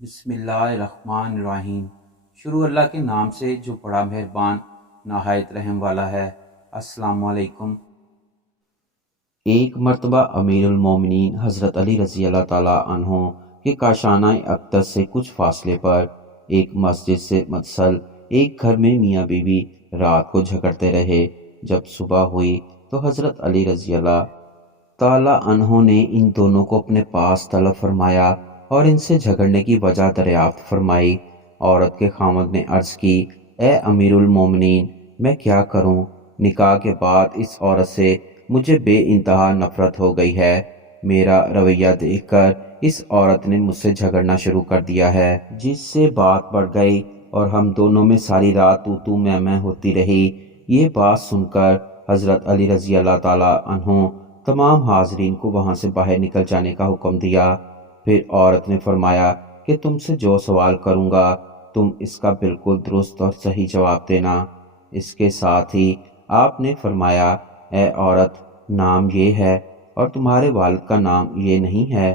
بسم اللہ الرحمن الرحیم۔ شروع اللہ کے نام سے جو بڑا مہربان نہایت رحم والا ہے۔ السلام علیکم۔ ایک مرتبہ امیر المومنین حضرت علی رضی اللہ تعالیٰ عنہ کے کاشانہ اقدس سے کچھ فاصلے پر ایک مسجد سے متصل ایک گھر میں میاں بیوی رات کو جھگڑتے رہے۔ جب صبح ہوئی تو حضرت علی رضی اللہ تعالیٰ عنہ نے ان دونوں کو اپنے پاس طلب فرمایا اور ان سے جھگڑنے کی وجہ دریافت فرمائی۔ عورت کے خاوند نے عرض کی، اے امیر المومنین، میں کیا کروں؟ نکاح کے بعد اس عورت سے مجھے بے انتہا نفرت ہو گئی ہے۔ میرا رویہ دیکھ کر اس عورت نے مجھ سے جھگڑنا شروع کر دیا ہے، جس سے بات بڑھ گئی اور ہم دونوں میں ساری رات تو میں ہوتی رہی۔ یہ بات سن کر حضرت علی رضی اللہ تعالیٰ عنہ تمام حاضرین کو وہاں سے باہر نکل جانے کا حکم دیا۔ پھر عورت نے فرمایا کہ تم سے جو سوال کروں گا تم اس کا بالکل درست اور صحیح جواب دینا۔ اس کے ساتھ ہی آپ نے فرمایا، اے عورت، نام یہ ہے اور تمہارے والد کا نام یہ نہیں ہے؟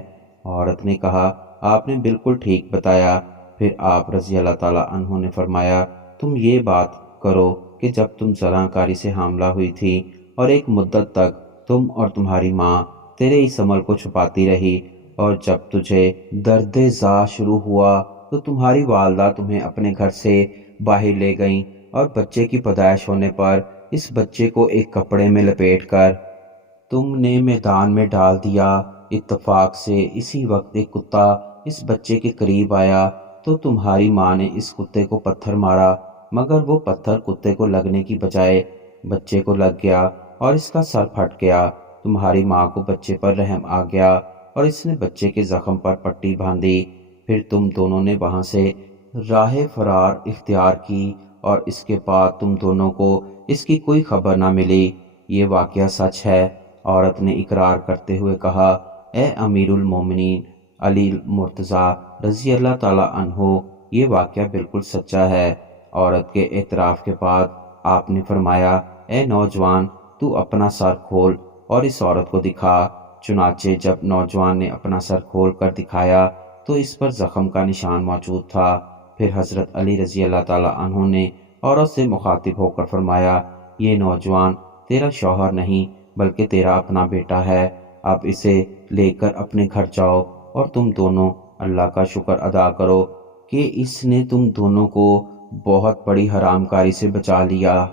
عورت نے کہا، آپ نے بالکل ٹھیک بتایا۔ پھر آپ رضی اللہ تعالیٰ عنہ نے فرمایا، تم یہ بات کرو کہ جب تم زنا کاری سے حاملہ ہوئی تھی اور ایک مدت تک تم اور تمہاری ماں تیرے اس عمل کو چھپاتی رہی، اور جب تجھے درد زا شروع ہوا تو تمہاری والدہ تمہیں اپنے گھر سے باہر لے گئیں اور بچے کی پیدائش ہونے پر اس بچے کو ایک کپڑے میں لپیٹ کر تم نے میدان میں ڈال دیا۔ اتفاق سے اسی وقت ایک کتا اس بچے کے قریب آیا تو تمہاری ماں نے اس کتے کو پتھر مارا، مگر وہ پتھر کتے کو لگنے کی بجائے بچے کو لگ گیا اور اس کا سر پھٹ گیا۔ تمہاری ماں کو بچے پر رحم آ گیا اور اس نے بچے کے زخم پر پٹی باندھی۔ پھر تم دونوں نے وہاں سے راہ فرار اختیار کی اور اس کے بعد تم دونوں کو اس کی کوئی خبر نہ ملی۔ یہ واقعہ سچ ہے؟ عورت نے اقرار کرتے ہوئے کہا، اے امیر المومنین علی مرتضیٰ رضی اللہ تعالیٰ عنہ، یہ واقعہ بالکل سچا ہے۔ عورت کے اعتراف کے بعد آپ نے فرمایا، اے نوجوان، تو اپنا سر کھول اور اس عورت کو دکھا۔ چنانچہ جب نوجوان نے اپنا سر کھول کر دکھایا تو اس پر زخم کا نشان موجود تھا۔ پھر حضرت علی رضی اللہ تعالیٰ عنہ نے عورت سے مخاطب ہو کر فرمایا، یہ نوجوان تیرا شوہر نہیں بلکہ تیرا اپنا بیٹا ہے۔ اب اسے لے کر اپنے گھر جاؤ اور تم دونوں اللہ کا شکر ادا کرو کہ اس نے تم دونوں کو بہت بڑی حرام کاری سے بچا لیا۔